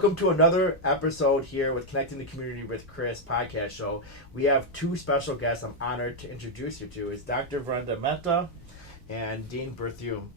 welcome to another episode here with Connecting the Community with Chris podcast show. We have two special guests I'm honored to introduce you to. It's Dr. Mehta and Dean Berthiaume.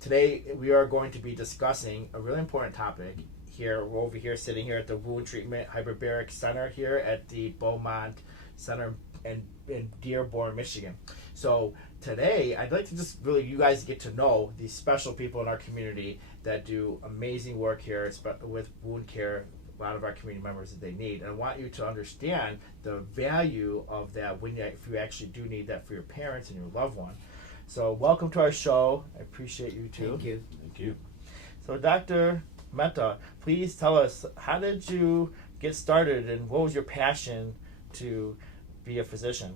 Today we are going to be discussing a really important topic here. We're over here sitting here at the Wound Treatment Hyperbaric Center here at the Beaumont Center in Dearborn, Michigan. So today I'd like to just really you guys get to know these special people in our community that do amazing work here with wound care, a lot of our community members that they need. And I want you to understand the value of that if you actually do need that for your parents and your loved one. So welcome to our show. I appreciate you too. Thank you. Thank you. So Dr. Mehta, please tell us, how did you get started and what was your passion to be a physician?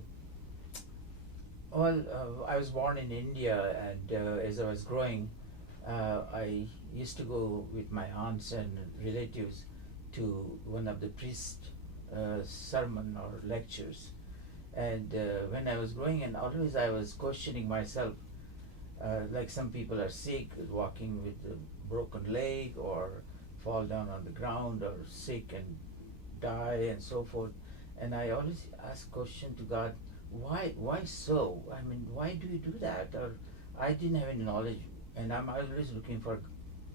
Well, I was born in India, and as I was growing, I used to go with my aunts and relatives to one of the priest sermon or lectures. And when I was growing, and always I was questioning myself, like some people are sick, walking with a broken leg, or fall down on the ground, or sick and die, and so forth. And I always ask question to God, why so? I mean, why do you do that? Or I didn't have any knowledge, and I'm always looking for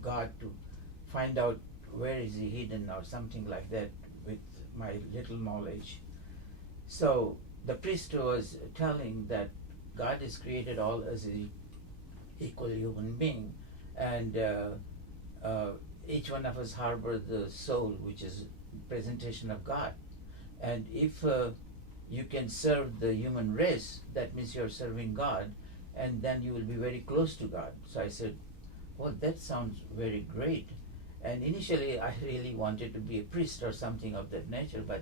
God to find out where is he hidden or something like that with my little knowledge. So the priest was telling that God has created all as a equal human being, and each one of us harbor the soul, which is presentation of God. And if you can serve the human race, that means you're serving God, and then you will be very close to God. So I said, well, that sounds very great. And initially I really wanted to be a priest or something of that nature, but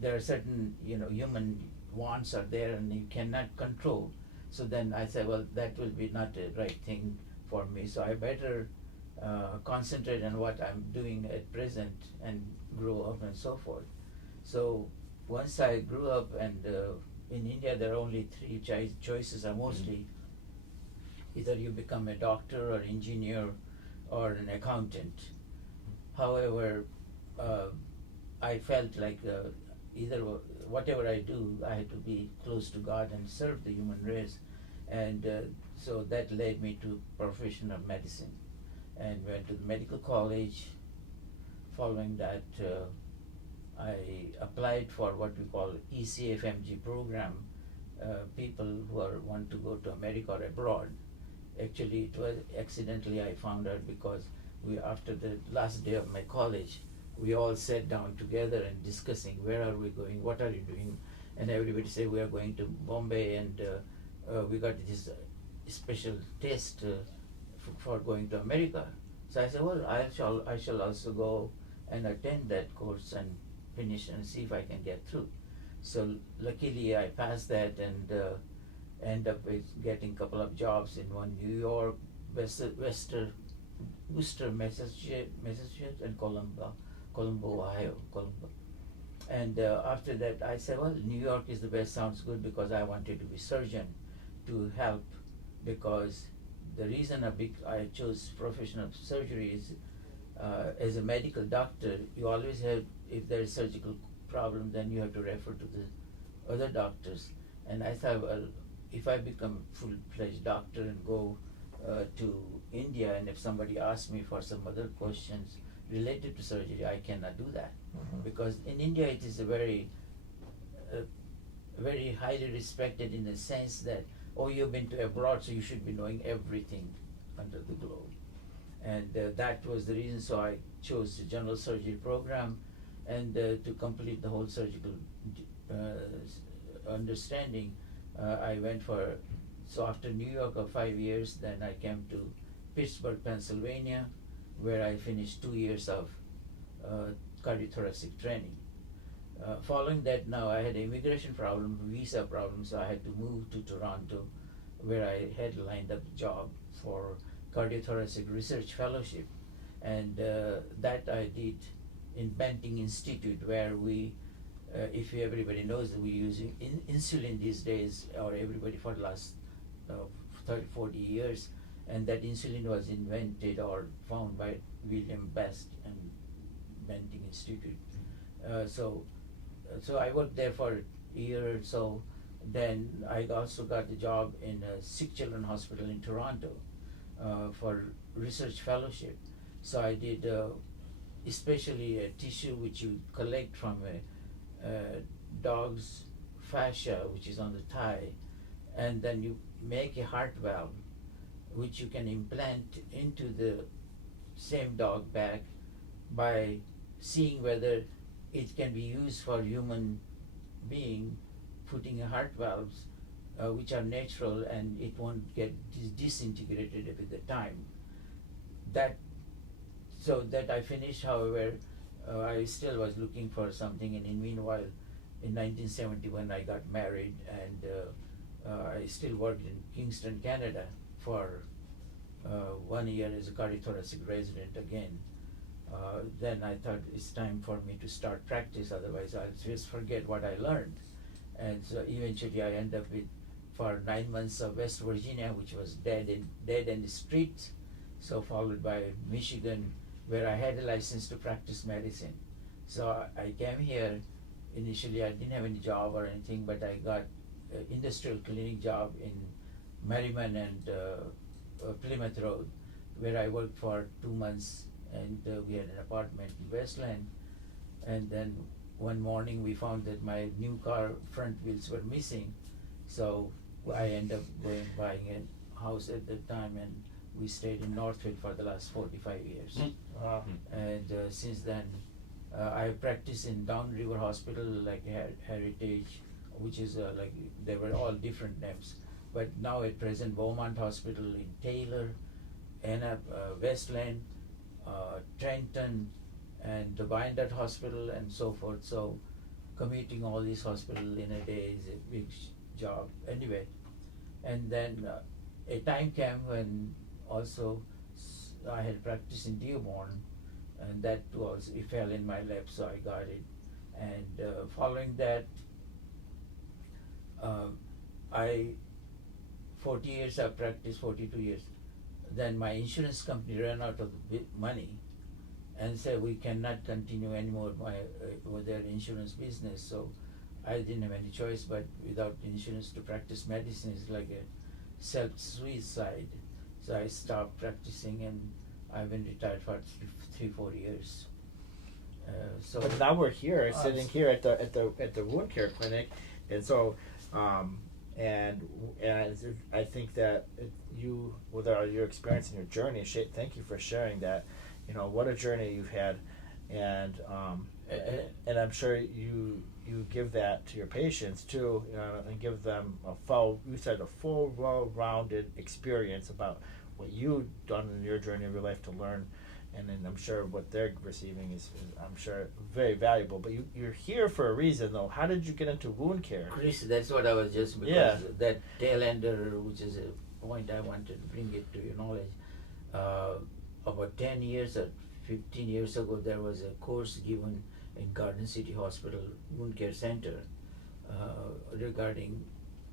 there are certain, human wants are there and you cannot control. So then I said, well, that will be not the right thing for me. So I better concentrate on what I'm doing at present and grow up and so forth. So once I grew up, and in India there are only three choices are mostly either you become a doctor or engineer or an accountant. However, I felt like either whatever I do, I had to be close to God and serve the human race, and so that led me to profession of medicine, and went to the medical college. Following that, I applied for what we call ECFMG program, people who want to go to America or abroad. Actually, it was accidentally I found out because after the last day of my college, we all sat down together and discussing where are we going, what are you doing, and everybody said we are going to Bombay, and we got this special test for going to America. So I said, well, I shall also go and attend that course and finish and see if I can get through. So luckily I passed that, and end up with getting a couple of jobs in one New York, Worcester, Massachusetts, and Colombo, Ohio. And after that I said, well, New York is the best, sounds good, because I wanted to be surgeon to help, because the reason I chose profession of surgery is as a medical doctor, you always have, if there is surgical problem, then you have to refer to the other doctors. And I thought, well, if I become full-fledged doctor and go to India, and if somebody asks me for some other questions related to surgery, I cannot do that. Mm-hmm. Because in India it is a very highly respected, in the sense that, oh, you've been to abroad, so you should be knowing everything under the globe. And that was the reason, so I chose the general surgery program, and to complete the whole surgical understanding, I went so after New York of 5 years, then I came to Pittsburgh, Pennsylvania, where I finished 2 years of cardiothoracic training. Following that, now I had an immigration problem, visa problem, so I had to move to Toronto, where I had lined up a job for cardiothoracic research fellowship, and that I did in Banting Institute, where we, if everybody knows that we're using insulin these days, or everybody for the last 30, 40 years, and that insulin was invented or found by William Best and Treatmenting Institute. So I worked there for a year or so. Then I also got the job in a sick children hospital in Toronto for research fellowship. So I did especially a tissue which you collect from a dog's fascia, which is on the thigh, and then you make a heart valve which you can implant into the same dog back by seeing whether it can be used for human being, putting a heart valves which are natural and it won't get disintegrated with the time. So that I finished. However, I still was looking for something, and in meanwhile, in 1971 I got married, and I still worked in Kingston, Canada for 1 year as a cardiothoracic resident again. Then I thought it's time for me to start practice, otherwise I'll just forget what I learned. And so eventually I ended up with, for 9 months of West Virginia, which was dead in the streets, so followed by Michigan, where I had a license to practice medicine. So I came here. Initially I didn't have any job or anything, but I got an industrial clinic job in Merriman and Plymouth Road, where I worked for 2 months, and we had an apartment in Westland. And then one morning we found that my new car front wheels were missing, so I ended up buying a house at that time, and we stayed in Northfield for the last 45 years. Wow. And since then I practiced in Down River Hospital, like Heritage, which is like, they were all different names, but now at present Beaumont Hospital in Taylor, and Westland, Trenton, and the Wyandotte Hospital, and so forth. So commuting all these hospitals in a day is a big job anyway. And then a time came when also I had practiced in Dearborn, and that too also, it fell in my lap, so I got it. And following that, I 40 years I practiced, 42 years. Then my insurance company ran out of money and said we cannot continue anymore with their insurance business. So I didn't have any choice, but without insurance to practice medicine is like a self-suicide. So I stopped practicing, and I've been retired for 3-4 years. So But now we're here, sitting here at the wound care clinic, and so and I think that you, with your experience and your journey, thank you for sharing that. You know, what a journey you've had, and I'm sure you give that to your patients too, and give them a full well-rounded experience about what you've done in your journey of your life to learn, and then I'm sure what they're receiving is I'm sure very valuable. But you're here for a reason, though. How did you get into wound care? Chris, that's what I was just, because that tail ender, which is a point I wanted to bring it to your knowledge. About 10 years or 15 years ago, there was a course given in Garden City Hospital Wound Care Center regarding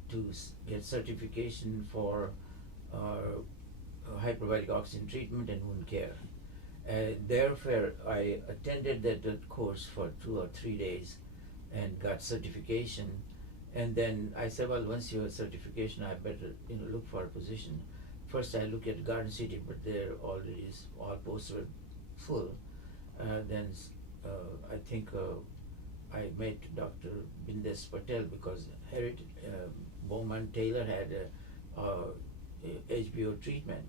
to get certification for hyperbaric oxygen treatment and wound care. Therefore, I attended that course for 2 or 3 days and got certification. And then I said, well, once you have certification, I better look for a position. First, I look at Garden City, but there already is all posts were full. Then I think I met Dr. Bindes Patel, because Beaumont Taylor had a HBO treatment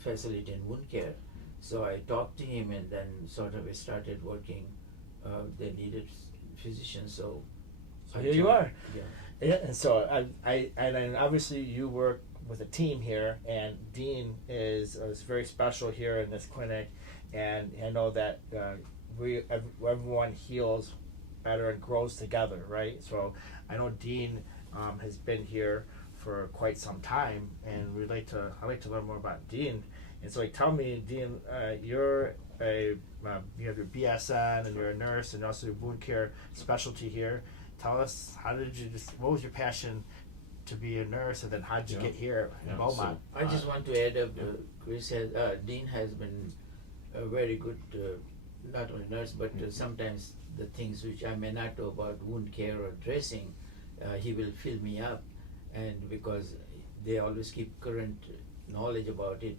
facility in wound care. So I talked to him, and then sort of started working. They needed physicians, so here you are. Yeah. And so and obviously you work with a team here, and Dean is very special here in this clinic, and I know that everyone heals better and grows together, right? So I know Dean has been here for quite some time, and I'd like to learn more about Dean. And so, tell me, Dean, you have your BSN, and you're a nurse, and also your wound care specialty here. Tell us, what was your passion to be a nurse, and then how did you get here in Beaumont? So I just want to add up, Chris Dean has been a very good not only nurse, but sometimes the things which I may not know about wound care or dressing, he will fill me up, and because they always keep current knowledge about it,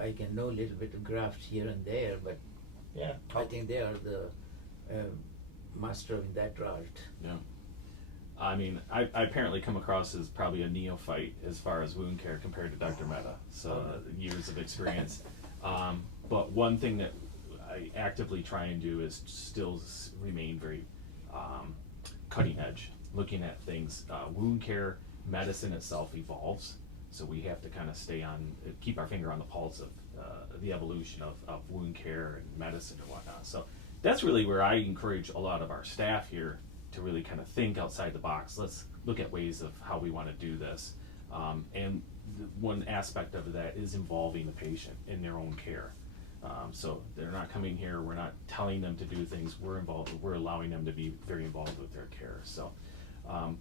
I can know a little bit of graft here and there, but Yeah. I think they are the master in that art. Yeah. I mean, I apparently come across as probably a neophyte as far as wound care compared to Dr. Mehta. So years of experience. But one thing that I actively try and do is still remain very cutting edge, looking at things. Wound care medicine itself evolves, so we have to kind of keep our finger on the pulse of the evolution of wound care and medicine and whatnot. So that's really where I encourage a lot of our staff here to really kind of think outside the box. Let's look at ways of how we want to do this. And one aspect of that is involving the patient in their own care. So they're not coming here, we're not telling them to do things, we're allowing them to be very involved with their care. So,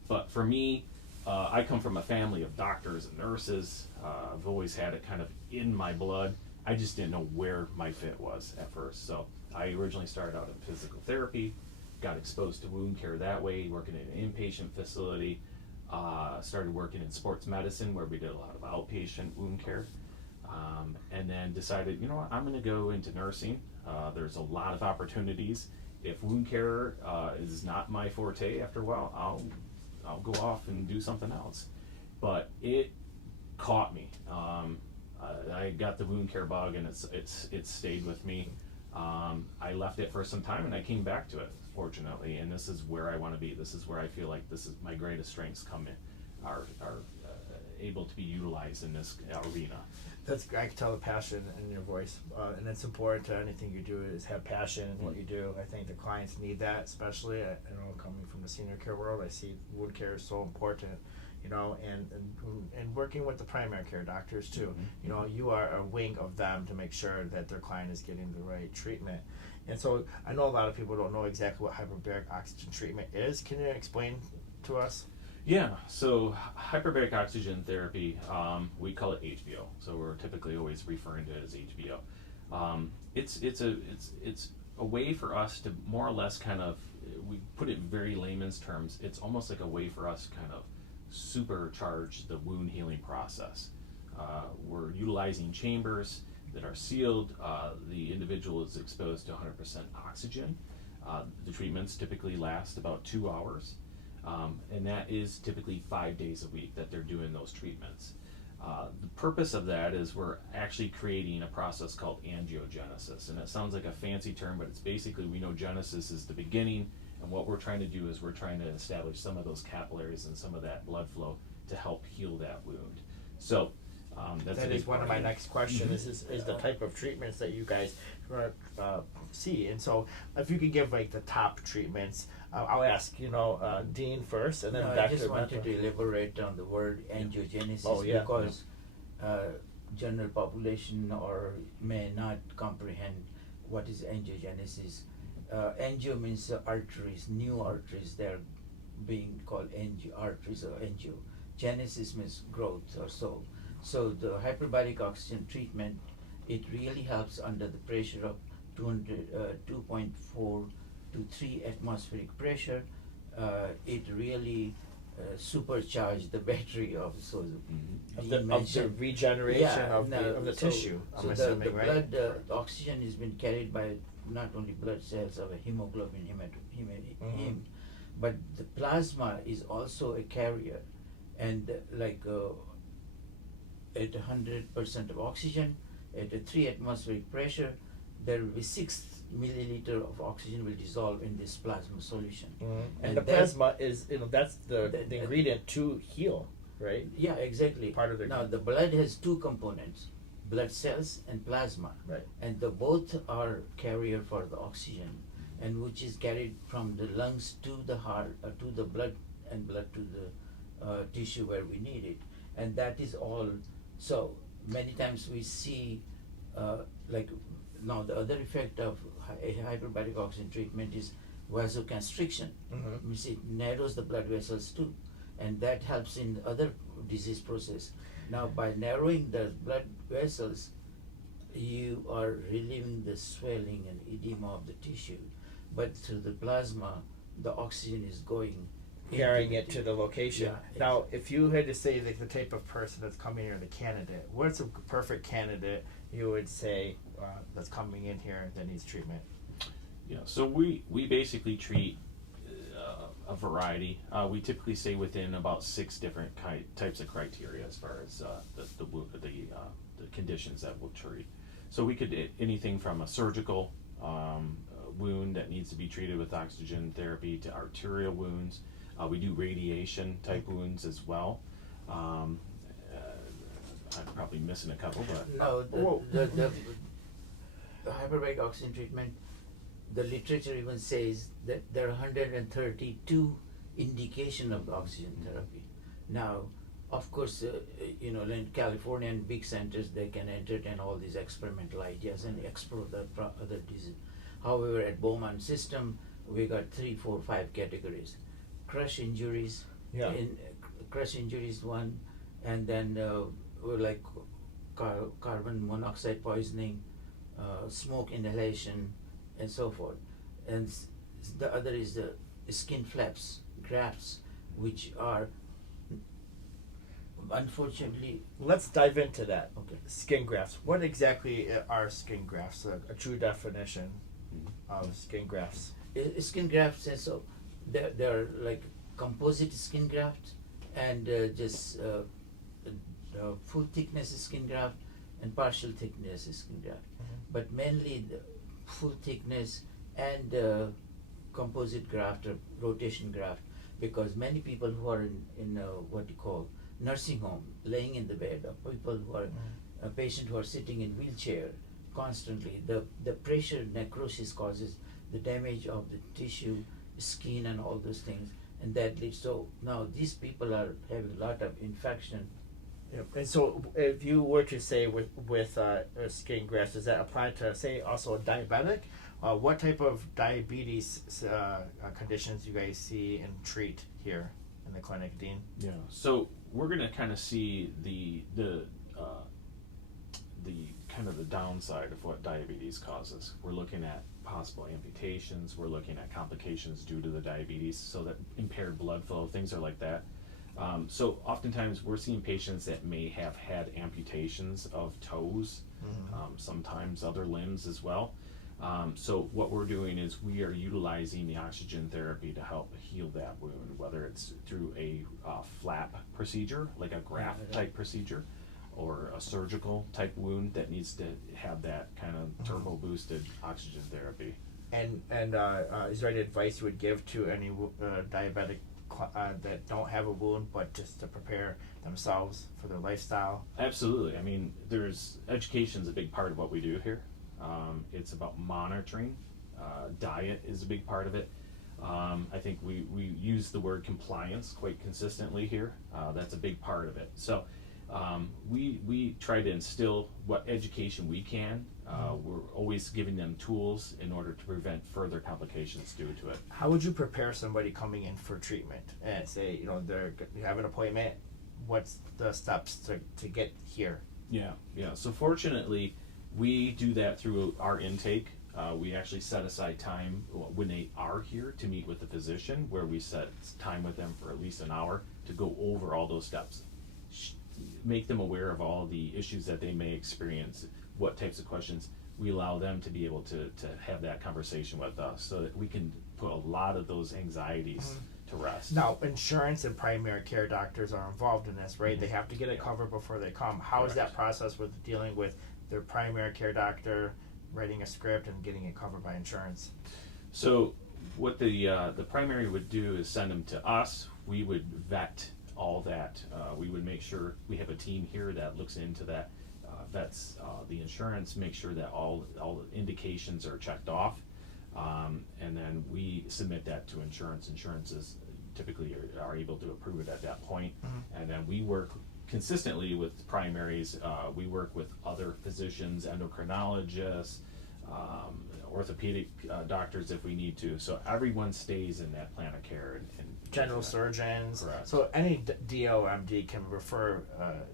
but for me, I come from a family of doctors and nurses. I've always had it kind of in my blood. I just didn't know where my fit was at first. So I originally started out in physical therapy, got exposed to wound care that way, working in an inpatient facility, started working in sports medicine where we did a lot of outpatient wound care, and then decided, you know what, I'm gonna go into nursing. There's a lot of opportunities. If wound care is not my forte, after a while, I'll go off and do something else. But it caught me. I got the wound care bug, and it's stayed with me. I left it for some time, and I came back to it, fortunately. And this is where I want to be. This is where I feel like this is my greatest strengths come in, are able to be utilized in this arena. That's, I can tell the passion in your voice, and it's important to anything you do is have passion in what you do. I think the clients need that, especially. I know coming from the senior care world, I see wound care is so important, you know, and working with the primary care doctors too. Mm-hmm. You know, you are a wing of them to make sure that their client is getting the right treatment. And so I know a lot of people don't know exactly what hyperbaric oxygen treatment is. Can you explain to us? Yeah, so hyperbaric oxygen therapy, we call it HBO. So we're typically always referring to it as HBO. It's a way for us to more or less kind of, we put it in very layman's terms, it's almost like a way for us to kind of supercharge the wound healing process. We're utilizing chambers that are sealed. The individual is exposed to 100% oxygen. The treatments typically last about 2 hours. And that is typically 5 days a week that they're doing those treatments. The purpose of that is we're actually creating a process called angiogenesis. And it sounds like a fancy term, but it's basically, we know Genesis is the beginning, and what we're trying to do is we're trying to establish some of those capillaries and some of that blood flow to help heal that wound. So that's that a big is one of part. my next questions. Is the type of treatments that you guys see, and so if you could give like the top treatments, I'll ask Dean first, and then No, Dr. I just wanted Mehta. to elaborate on the word angiogenesis, Oh, yeah. because general population or may not comprehend what is angiogenesis. Angio means arteries, new arteries. They're being called arteries or angio. Genesis means growth or so. So the hyperbaric oxygen treatment, it really helps under the pressure of 2.4 to 3 atmospheric pressure. It really supercharged the battery of, so of the regeneration of the tissue. I'm assuming, the right? blood, the oxygen has been carried by not only blood cells of a hemoglobin, heme, but the plasma is also a carrier, and at 100% of oxygen, at a 3 atmospheric pressure, there will be 6 milliliter of oxygen will dissolve in this plasma solution. And the plasma is, that's the ingredient to heal, right? Yeah, exactly. Part of the Now the blood has 2 components, blood cells and plasma. Right. And the both are carrier for the oxygen, and which is carried from the lungs to the heart, to the blood, and blood to the tissue where we need it. And that is all. So many times we see, now the other effect of hyperbaric oxygen treatment is vasoconstriction. Means it narrows the blood vessels too, and that helps in other disease process. Now by narrowing the blood vessels, you are relieving the swelling and edema of the tissue, but through the plasma, the oxygen is going carrying into it to the location. Yeah, Now, if you had to say like the type of person that's coming here, the candidate, what's a perfect candidate you would say that's coming in here that needs treatment? Yeah, so we basically treat a variety. We typically stay within about 6 different types of criteria as far as the conditions that we'll treat. So we could anything from a surgical wound that needs to be treated with oxygen therapy to arterial wounds. We do radiation type wounds as well. I'm probably missing a couple, but No, Whoa. the hyperbaric oxygen treatment, the literature even says that there are 132 indication of oxygen therapy. Now, of course, in California and big centers, they can entertain all these experimental ideas and explore the other disease. However, at Bowman system, we got 3, 4, 5 categories. Crush injuries, crush injuries one, and then like carbon monoxide poisoning, smoke inhalation, and so forth. And the other is the skin flaps, grafts, which are unfortunately. Let's dive into that. Okay. Skin grafts. What exactly are skin grafts? A true definition of skin grafts. Skin grafts, and so they're like composite skin graft and just full thickness skin graft and partial thickness skin graft. But mainly the full thickness and composite graft or rotation graft, because many people who are in what you call nursing home, laying in the bed, or people who are a patient who are sitting in wheelchair constantly, the pressure necrosis causes the damage of the tissue, skin, and all those things, and that leads. So now these people are having a lot of infection. Yep. And so, if you were to say with skin grafts, does that apply to say also a diabetic? What type of diabetes conditions you guys see and treat here in the clinic, Dean? yeah, so we're gonna kind of see the kind of the downside of what diabetes causes. We're looking at possible amputations. We're looking at complications due to the diabetes, so that impaired blood flow, things are like that. So oftentimes we're seeing patients that may have had amputations of toes, sometimes other limbs as well. So what we're doing is we are utilizing the oxygen therapy to help heal that wound, whether it's through a flap procedure, like a graft type procedure, or a surgical type wound that needs to have that kind of turbo boosted oxygen therapy. And is there any advice you would give to any diabetic that don't have a wound but just to prepare themselves for their lifestyle? Absolutely. I mean, education's a big part of what we do here. It's about monitoring. Diet is a big part of it. I think we use the word compliance quite consistently here. That's a big part of it. So we try to instill what education we can. We're always giving them tools in order to prevent further complications due to it. How would you prepare somebody coming in for treatment and say, you have an appointment, what's the steps to get here? Yeah. So fortunately, we do that through our intake. We actually set aside time when they are here to meet with the physician, where we set time with them for at least an hour to go over all those steps. Make them aware of all the issues that they may experience, what types of questions. We allow them to be able to have that conversation with us so that we can put a lot of those anxieties to rest. Now, insurance and primary care doctors are involved in this, right? They have to get it covered before they come. How is that process with dealing with their primary care doctor, writing a script and getting it covered by insurance? So what the primary would do is send them to us. We would vet all that. We would make sure we have a team here that looks into that, vets the insurance, make sure that all the indications are checked off, and then we submit that to insurance. Insurances typically are able to approve it at that point, and then we work consistently with primaries. We work with other physicians, endocrinologists, orthopedic doctors if we need to. So everyone stays in that plan of care and General surgeons. Correct. So any DOMD can refer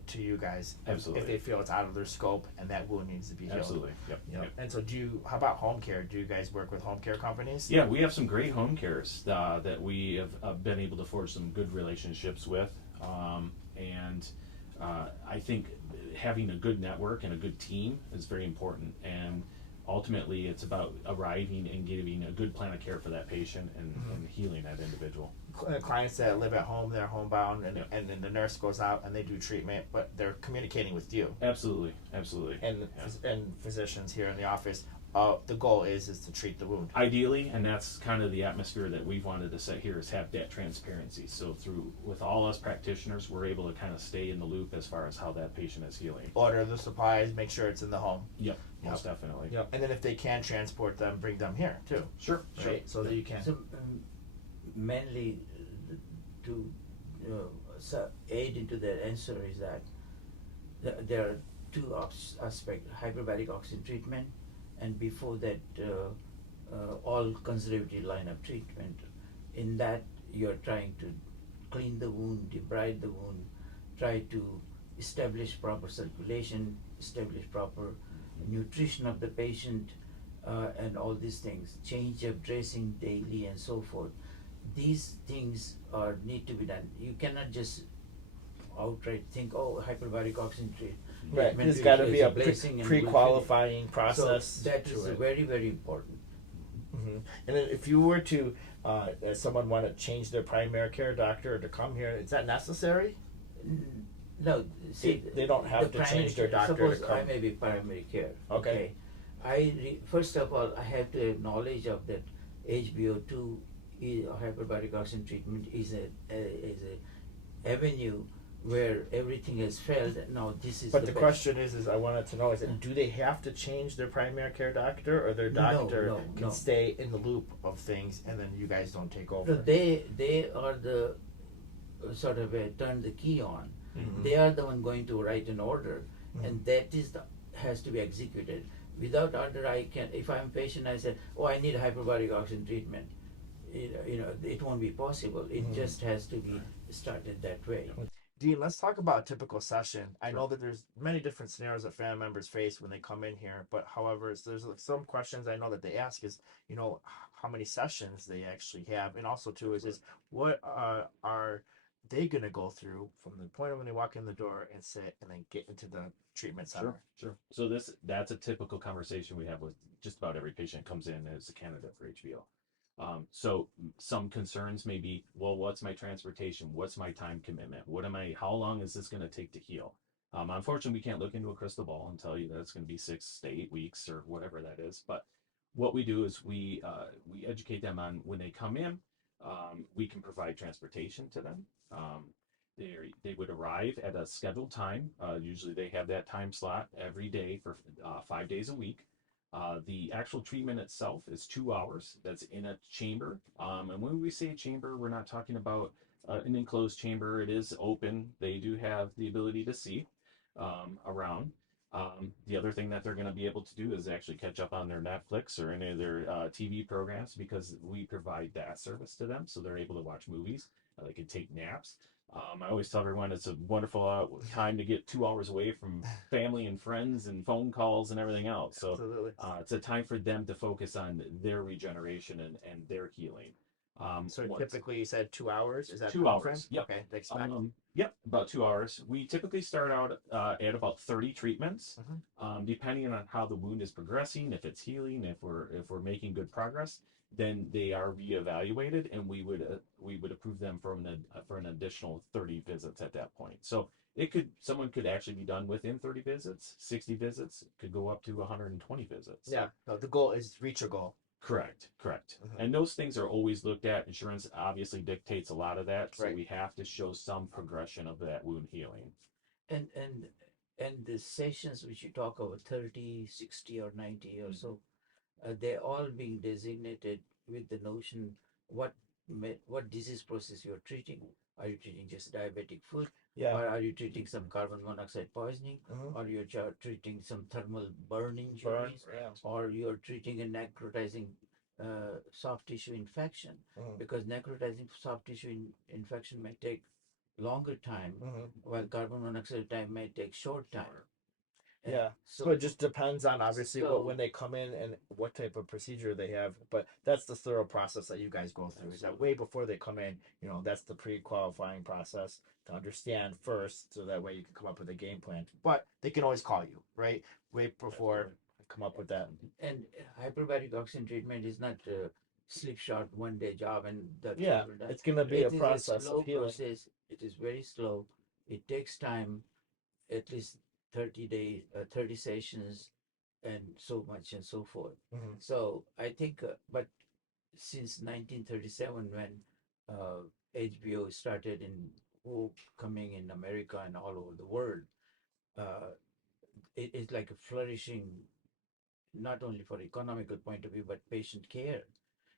to you guys Absolutely. if they feel it's out of their scope and that wound needs to be healed. Absolutely. Yep. Yep. Yep. And so how about home care? Do you guys work with home care companies? Yeah, we have some great home cares that we have been able to forge some good relationships with. And I think having a good network and a good team is very important. And ultimately, it's about arriving and giving a good plan of care for that patient and healing that individual. Clients that live at home, they're homebound, and, Yep. and then the nurse goes out and they do treatment, but they're communicating with you. Absolutely, absolutely. And and physicians here in the office, the goal is to treat the wound. Ideally, and that's kind of the atmosphere that we've wanted to set here, is have that transparency. So with all us practitioners, we're able to kind of stay in the loop as far as how that patient is healing. Order the supplies, make sure it's in the home. Yep, most definitely. Yep. And then if they can transport them, bring them here too. Sure, sure. Right? So that you can. So mainly to aid into that answer is that there are two aspects: hyperbaric oxygen treatment, and before that, all conservative line of treatment. In that, you're trying to clean the wound, debride the wound, try to establish proper circulation, establish proper nutrition of the patient, and all these things, change of dressing daily and so forth. These things need to be done. You cannot just outright think, oh, hyperbaric oxygen treatment. Right. There's got to be a blazing and pre-qualifying process. So that is very, very important. Mm-hmm. And then if you were to, someone want to change their primary care doctor or to come here, is that necessary? No, see, They don't have the to change their primary- doctor to Suppose come. I may be primary care. Okay. First of all, I have to have knowledge of that HBO2 hyperbaric oxygen treatment is a avenue where everything has failed. Now this is But the best. question is I wanted to know, is that do they have to change their primary care doctor, or their doctor can no. stay in the loop of things and then you guys don't take over? No, they are the sort of turn the key on. Mhm. They are the one going to write an order, and that has to be executed. Without order, if I'm a patient, I say, oh, I need hyperbaric oxygen treatment. It won't be possible. It just has to be started that way. Dean, let's talk about a typical session. I know that there's many different scenarios that family members face when they come in here, but however, there's some questions I know that they ask is, how many sessions they actually have, and also too is what are they gonna go through from the point of when they walk in the door and sit and then get into the treatment center? Sure. So that's a typical conversation we have with just about every patient comes in as a candidate for HBO. So some concerns may be, well, what's my transportation? What's my time commitment? How long is this going to take to heal? Unfortunately, we can't look into a crystal ball and tell you that it's going to be 6 to 8 weeks or whatever that is. But what we do is we educate them on when they come in. We can provide transportation to them. They would arrive at a scheduled time. Usually they have that time slot every day for 5 days a week. The actual treatment itself is 2 hours. That's in a chamber. And when we say chamber, we're not talking about an enclosed chamber. It is open. They do have the ability to see around. The other thing that they're going to be able to do is actually catch up on their Netflix or any of their TV programs, because we provide that service to them. So they're able to watch movies. They can take naps. I always tell everyone it's a wonderful time to get 2 hours away from family and friends and phone calls and everything else. So Absolutely. it's a time for them to focus on their regeneration and their healing. So typically you said 2 hours. Is that 2 time frame? hours? Yep. Okay. Expect. Yep, about 2 hours. We typically start out at about 30 treatments, depending on how the wound is progressing, if it's healing, if we're making good progress. Then they are reevaluated, and we would approve them for an additional 30 visits at that point. So someone could actually be done within 30 visits, 60 visits, could go up to 120 visits. Yeah. No, the goal is to reach a goal. Correct. And those things are always looked at. Insurance obviously dictates a lot of that, so Right. we have to show some progression of that wound healing. And the sessions which you talk about, 30, 60 or 90 or so, they're all being designated with the notion what what disease process you're treating. Are you treating just diabetic foot, Yeah. or are you treating some carbon monoxide poisoning, Mhm. or you're treating some thermal burn Burn. injuries, Yeah. or you're treating a necrotizing soft tissue infection? Mhm. Because necrotizing soft tissue infection may take longer time, Mhm. while carbon monoxide time may take short time. Yeah. So So it just depends on obviously so when they come in and what type of procedure they have. But that's the thorough process that you guys go through. Is that way before they come in, that's the pre-qualifying process to understand first, so that way you can come up with a game plan. But they can always call you, right? Way before Absolutely. come up with that. and hyperbaric oxygen treatment is not a slipshod one-day job and the Yeah, treatment done. it's gonna be a It is a process of slow healing. process. It is very slow. It takes time, at least 30 days, 30 sessions, and so much and so forth. Hmm. So I think, but since 1937, when uh, HBO started coming in America and all over the world, uh, it is like a flourishing, not only for economical point of view, but patient care.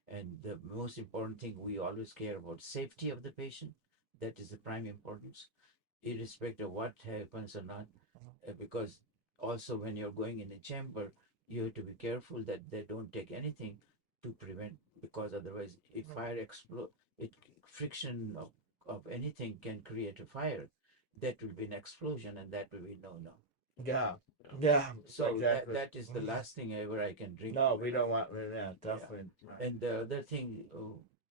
And the most important thing, we always care about safety of the patient. That is the prime importance, irrespective of what happens or not. Because also when you're going in a chamber, you have to be careful that they don't take anything to prevent, because otherwise, if fire explode, it friction of anything can create a fire. That will be an explosion, and that will be no. Yeah, Yeah. yeah, So exactly. that is the last thing ever I can drink. No, we don't want. Yeah, definitely. And the other thing,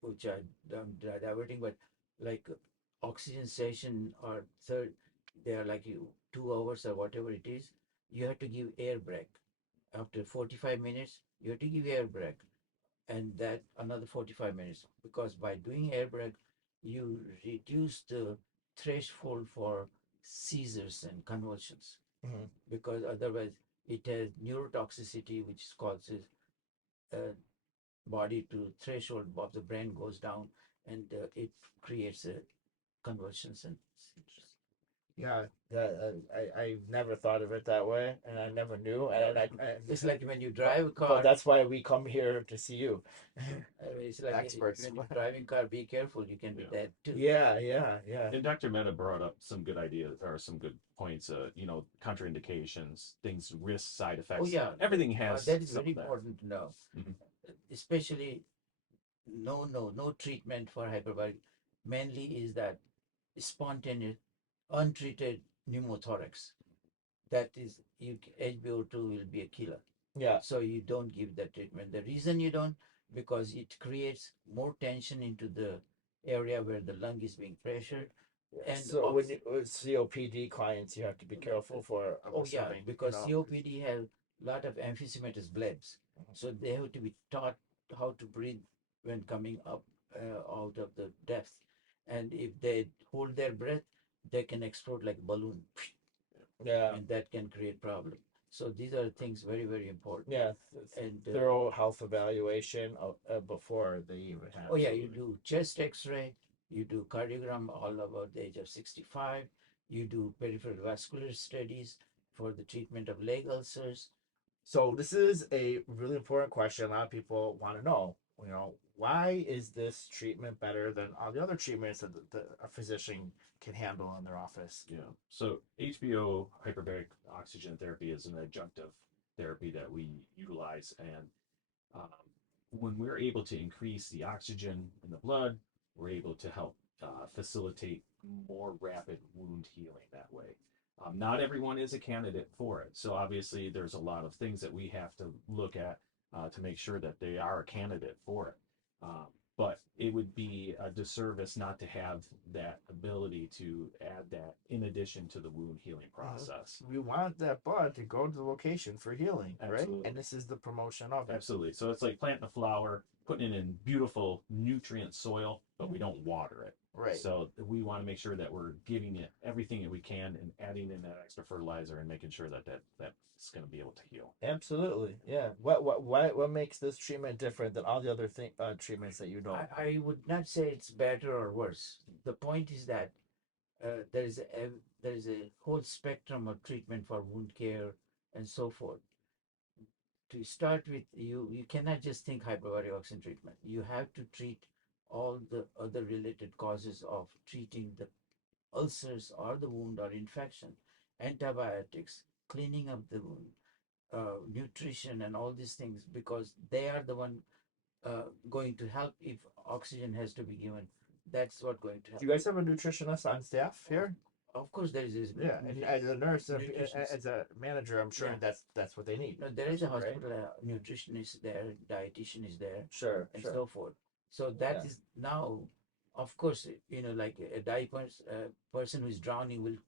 which I'm diverting, but like oxygen session or third, they are like 2 hours or whatever it is. You have to give air break. After 45 minutes, you have to give air break, and that another 45 minutes. Because by doing air break, you reduce the threshold for seizures and convulsions. Hmm. Because otherwise, it has neurotoxicity, which causes uh, body to threshold of the brain goes down, and it creates convulsions and seizures. Yeah, I never thought of it that way, and I never knew, It's like when you drive a but car. that's why we come here to see you, It's like experts. when you're driving car, be careful. You can be Yeah. dead too. Yeah. And Dr. Mehta brought up some good ideas or some good points. Contraindications, things, risks, side Oh effects. yeah, Everything has that is some very of that. important to know. Mhm. Especially no treatment for hyperbaric. Mainly is that spontaneous, untreated pneumothorax. That is, HBO2 will be a killer. Yeah. So you don't give that treatment. The reason you don't, because it creates more tension into the area where the lung is being pressured. And So when you with COPD clients, you have to be careful for. I'm oh yeah, assuming, because COPD have a lot of emphysematous blebs, so they have to be taught how to breathe when coming up out of the depth, and if they hold their breath, they can explode like a balloon, Yeah. and that can create problem. So these are things very important. Yeah. And Thorough health evaluation before they even have. oh yeah, you do chest X-ray, you do cardiogram all about the age of 65, you do peripheral vascular studies for the treatment of leg ulcers. So this is a really important question. A lot of people want to know. Why is this treatment better than all the other treatments that a physician can handle in their office? Yeah. So HBO hyperbaric oxygen therapy is an adjunctive therapy that we utilize, and um, when we're able to increase the oxygen in the blood, we're able to help facilitate more rapid wound healing that way. Not everyone is a candidate for it, so obviously there's a lot of things that we have to look at to make sure that they are a candidate for it. Um, but it would be a disservice not to have that ability to add that in addition to the wound healing process. We want that blood to go to the location for healing, right? Absolutely. And this is the promotion of it. Absolutely. So it's like planting a flower, putting it in beautiful nutrient soil, but we don't water it. Right. So we want to make sure that we're giving it everything that we can and adding in that extra fertilizer and making sure that's going to be able to heal. Absolutely. Yeah. What makes this treatment different than all the other treatments that you know? I would not say it's better or worse. The point is that there is a whole spectrum of treatment for wound care and so forth. To start with, you cannot just think hyperbaric oxygen treatment. You have to treat all the other related causes of treating the ulcers or the wound or infection, antibiotics, cleaning up the wound, nutrition, and all these things, because they are the one going to help if oxygen has to be given. That's what going to help. Do you guys have a nutritionist on staff here? Of course, there is a Yeah, and as a nurse, nutritionist. as a manager, I'm sure Yeah. that's what they need. No, there is a Right? hospital nutritionist there, dietitian is there, Sure, and sure. so forth. So that Yeah. is now, of course, like a diapers person who is drowning will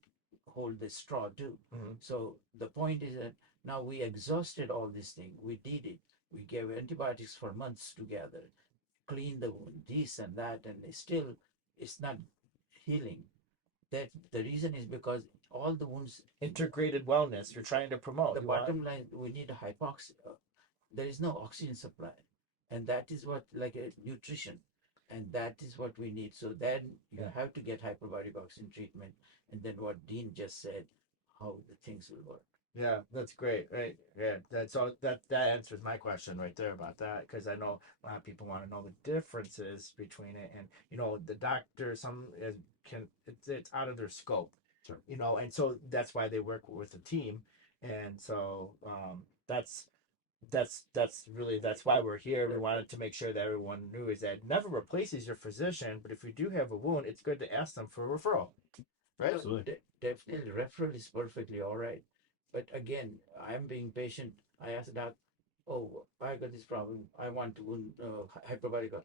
hold the straw too. Mhm. So the point is that now we exhausted all this thing. We did it. We gave antibiotics for months together, cleaned the wound, this and that, and it's not healing. That the reason is because all the wounds. Integrated wellness you're trying to promote. The You want- bottom line, we need a hypoxia. There is no oxygen supply, and that is what, like a nutrition, and that is what we need. So then you Yeah. have to get hyperbaric oxygen treatment, and then what Dean just said, how the things will work. Yeah, that's great. Right. Yeah. That's all that answers my question right there about that, because I know a lot of people want to know the differences between it, and the doctor it's out of their scope. Sure. And so that's why they work with a team, and so that's why we're here. We wanted to make sure that everyone knew is that it never replaces your physician, but if you do have a wound, it's good to ask them for a referral. Right? Absolutely. Definitely, referral is perfectly all right. But again, I'm being patient. I asked doc, oh, I got this problem. I want to hyperbaric.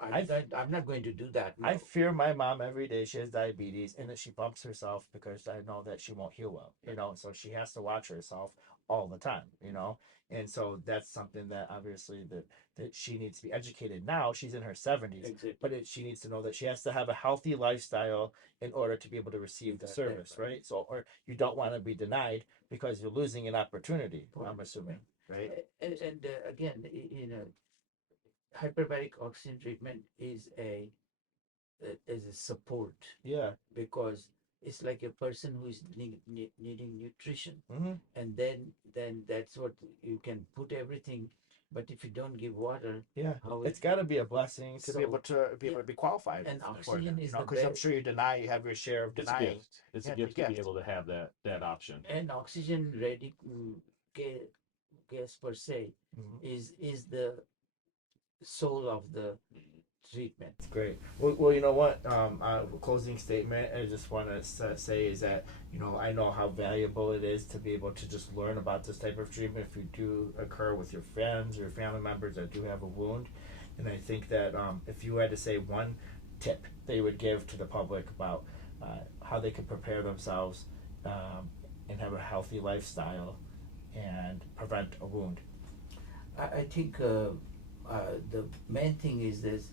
I'm not going to do that. No. I fear my mom every day. She has diabetes, and that she bumps herself because I know that she won't heal well. So she has to watch herself all the time. And so that's something that obviously that she needs to be educated. Now she's in her 70s, Exactly. but she needs to know that she has to have a healthy lifestyle in order to be able to receive the service, right? So, or you don't want to be denied because you're losing an opportunity. I'm assuming, right? And again, hyperbaric oxygen treatment is a support. Yeah. Because it's like a person who is needing nutrition, Mm-hmm. and then that's what you can put everything. But if you don't give water, Yeah, how it's got to be a blessing to be able to be qualified. And for oxygen it, is the because I'm best. sure you have your share of It's a denying. gift. It's Yeah, a gift it's a to be gift. able to have that option. And oxygen ready gas per se Mhm. is the soul of the treatment. It's great. Well, you know what? Closing statement I just want to say is that I know how valuable it is to be able to just learn about this type of treatment if you do occur with your friends or family members that do have a wound, and I think that if you had to say one tip that you would give to the public about how they could prepare themselves and have a healthy lifestyle and prevent a wound. I think the main thing is this: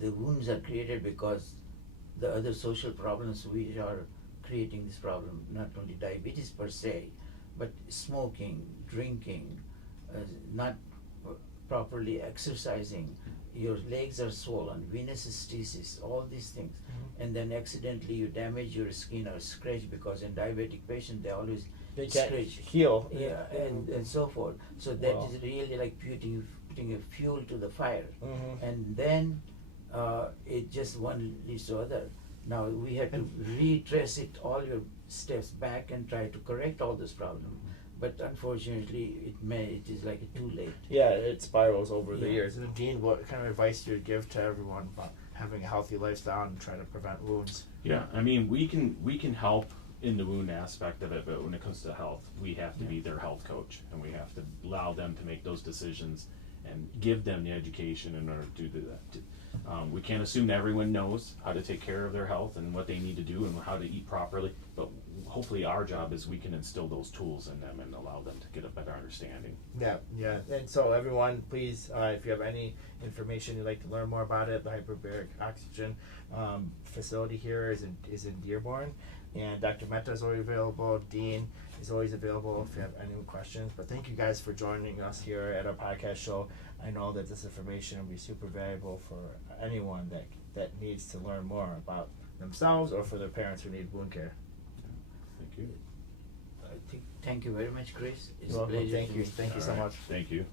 the wounds are created because the other social problems which are creating this problem, not only diabetes per se, but smoking, drinking, not properly exercising, your legs are swollen, venous stenosis, all these things. Mhm. And then accidentally you damage your skin or scratch, because in diabetic patient they always They can't scratch. heal. Yeah, and so forth. So that Wow. is really like putting a fuel to the fire. Mhm. And then it just one leads to other. Now we have to retrace it all your steps back and try to correct all this problem. But unfortunately, it is like too late. Yeah, it spirals over the Yeah. years. And Dean, what kind of advice do you give to everyone about having a healthy lifestyle and trying to prevent wounds? Yeah, I mean, we can help in the wound aspect of it, but when it comes to health, we have to be their health coach, and we have to allow them to make those decisions and give them the education in order to do that. We can't assume that everyone knows how to take care of their health and what they need to do and how to eat properly, but hopefully our job is we can instill those tools in them and allow them to get a better understanding. Yeah. And so everyone, please, if you have any information you'd like to learn more about it, the hyperbaric oxygen facility here is in Dearborn. And Dr. Mehta is always available. Dean is always available if you have any questions. But thank you guys for joining us here at our podcast show. I know that this information will be super valuable for anyone that needs to learn more about themselves or for their parents who need wound care. Thank you. I think. Thank you very much, Chris. It's You're a welcome. pleasure. Thank to you. meet Thank you so All right. much. Thank you.